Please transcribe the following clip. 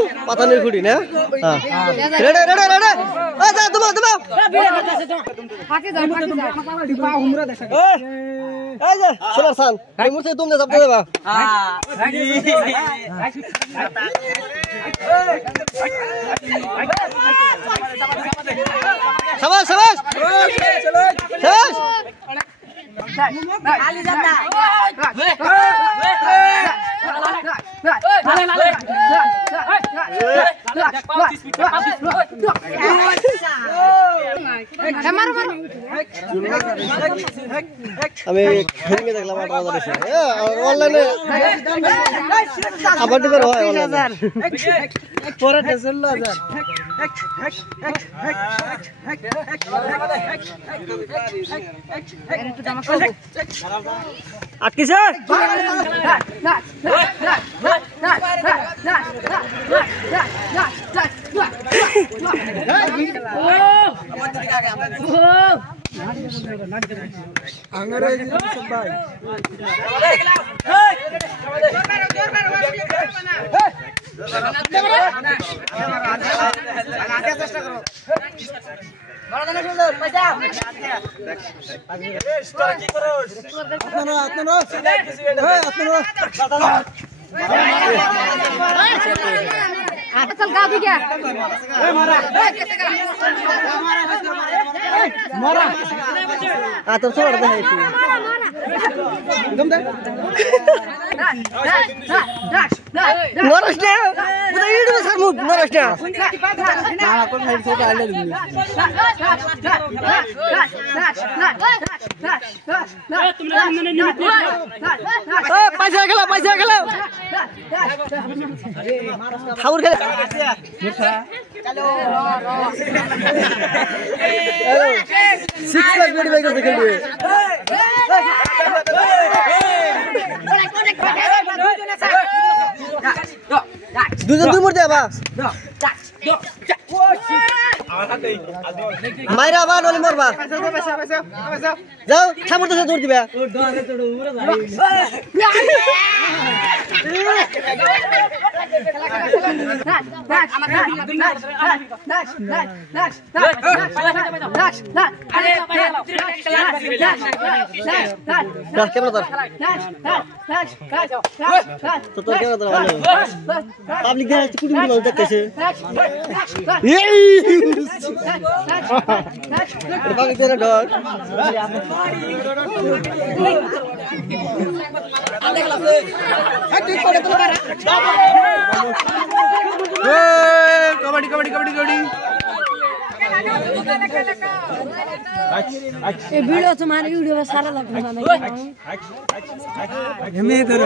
পাতানের খুঁটি না রেডে রেডে রেডে আচ্ছা তোমা তোমা ফাঁকে যাও পা হুমরা দেখা এই যে সোলার সান এই মুরতে তুমি যাবতে দেবা শাবাশ শাবাশ শেষ খালি যান না আমি খেলে দেখলাম অনলাইনে আবার দিবার হয় পরে 16000 আটকিছে चल गा भी क्या मारा आ तो छोड़ दे एकदम दे नरस ने उधर इडू सर मुद नरस ने ना को साइड से डाल दे पैसा खेला ठाकुर खेले सिक्स लाख बेटी बाइक करते खेल দুজন দুই মরতে আবা মাইরা আবার নলি মরবা যাও ঠাকুর তো দৌড় দিবা কেমন তো তোর কেমন তোর ভালো পাবলিক দেখা যাচ্ছে কুটি কুটি মানুষ দেখতেছে পাবলিক দেখা ডর कबड्डी कबड्डी कबड्डी कबड्डी ये वीडियो तुम्हारी वीडियो में सारा लगना है हमें इधर